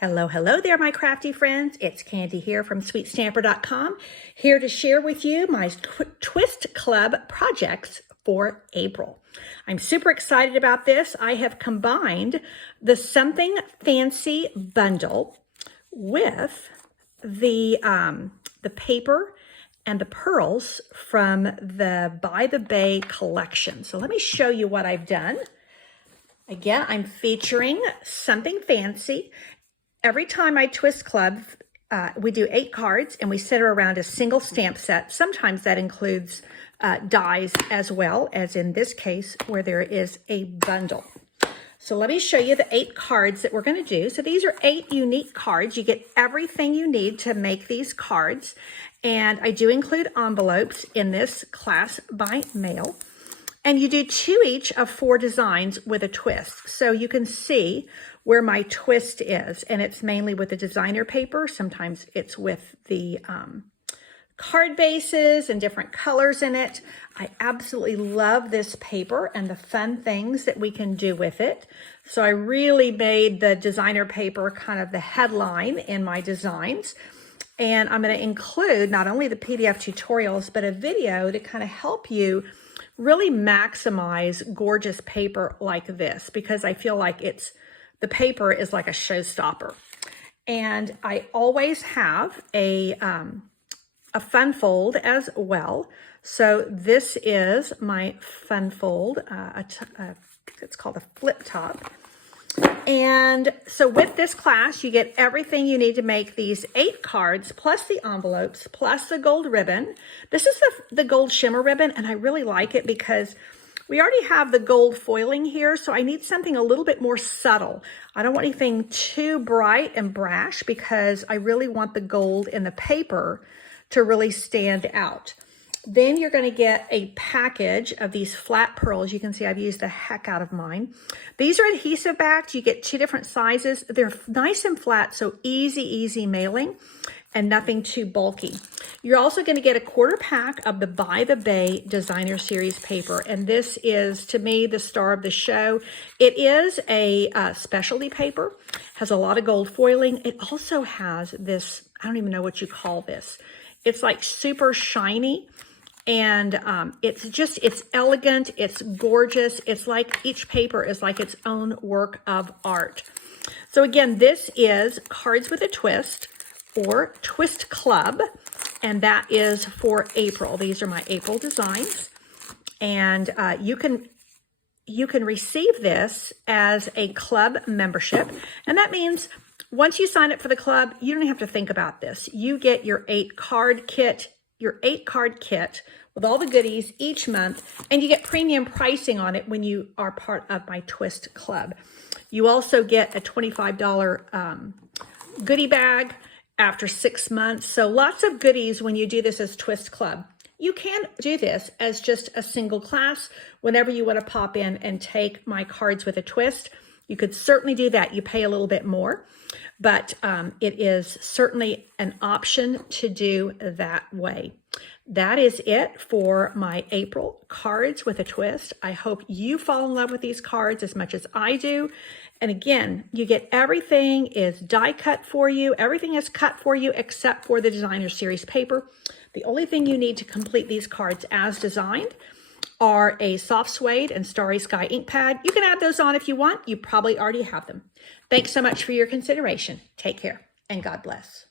Hello, hello there, my crafty friends. It's Candy here from sweetstamper.com, here to share with you my Twist Club projects for April. I'm super excited about this. I have combined the Something Fancy bundle with the paper and the pearls from the By the Bay collection. So let me show you what I've done. Again, I'm featuring Something Fancy. Every time I twist club, we do 8 cards and we center around a single stamp set. Sometimes that includes dies as well, as in this case where there is a bundle. So let me show you the 8 cards that we're going to do. So these are 8 unique cards. You get everything you need to make these cards. And I do include envelopes in this class by mail. And you do 2 each of 4 designs with a twist. So you can see where my twist is. And it's mainly with the designer paper. Sometimes it's with the card bases and different colors in it. I absolutely love this paper and the fun things that we can do with it. So I really made the designer paper kind of the headline in my designs. And I'm going to include not only the PDF tutorials, but a video to kind of help you really maximize gorgeous paper like this, because I feel like the paper is like a showstopper. And I always have a fun fold as well. So this is my fun fold. It's called a flip top. And so with this class, you get everything you need to make these 8 cards, plus the envelopes, plus the gold ribbon. This is the gold shimmer ribbon, and I really like it because we already have the gold foiling here, so I need something a little bit more subtle. I don't want anything too bright and brash because I really want the gold in the paper to really stand out. Then you're going to get a package of these flat pearls. You can see I've used the heck out of mine. These are adhesive backed. You get 2 different sizes. They're nice and flat, so easy mailing and nothing too bulky. You're also going to get a 1/4 pack of the By the Bay Designer Series paper. And this is, to me, the star of the show. It is a specialty paper, has a lot of gold foiling. It also has this, I don't even know what you call this. It's like super shiny. And it's elegant, it's gorgeous. It's like each paper is like its own work of art. So again, this is Cards with a Twist or Twist Club, and that is for April. These are my April designs. And you can receive this as a club membership. And that means once you sign up for the club, you don't have to think about this. You get your 8 card kit with all the goodies each month, and you get premium pricing on it when you are part of my Twist Club. You also get a $25 goodie bag after 6 months. So lots of goodies when you do this as Twist Club. You can do this as just a single class whenever you want to pop in and take my Cards with a Twist. You could certainly do that. You pay a little bit more, but it is certainly an option to do that way. That is it for my April Cards with a Twist. I hope you fall in love with these cards as much as I do. And again, you get everything is die cut for you. Everything is cut for you except for the Designer Series paper. The only thing you need to complete these cards as designed are a soft suede and starry sky ink pad. You can add those on if you want. You probably already have them. Thanks so much for your consideration. Take care and God bless.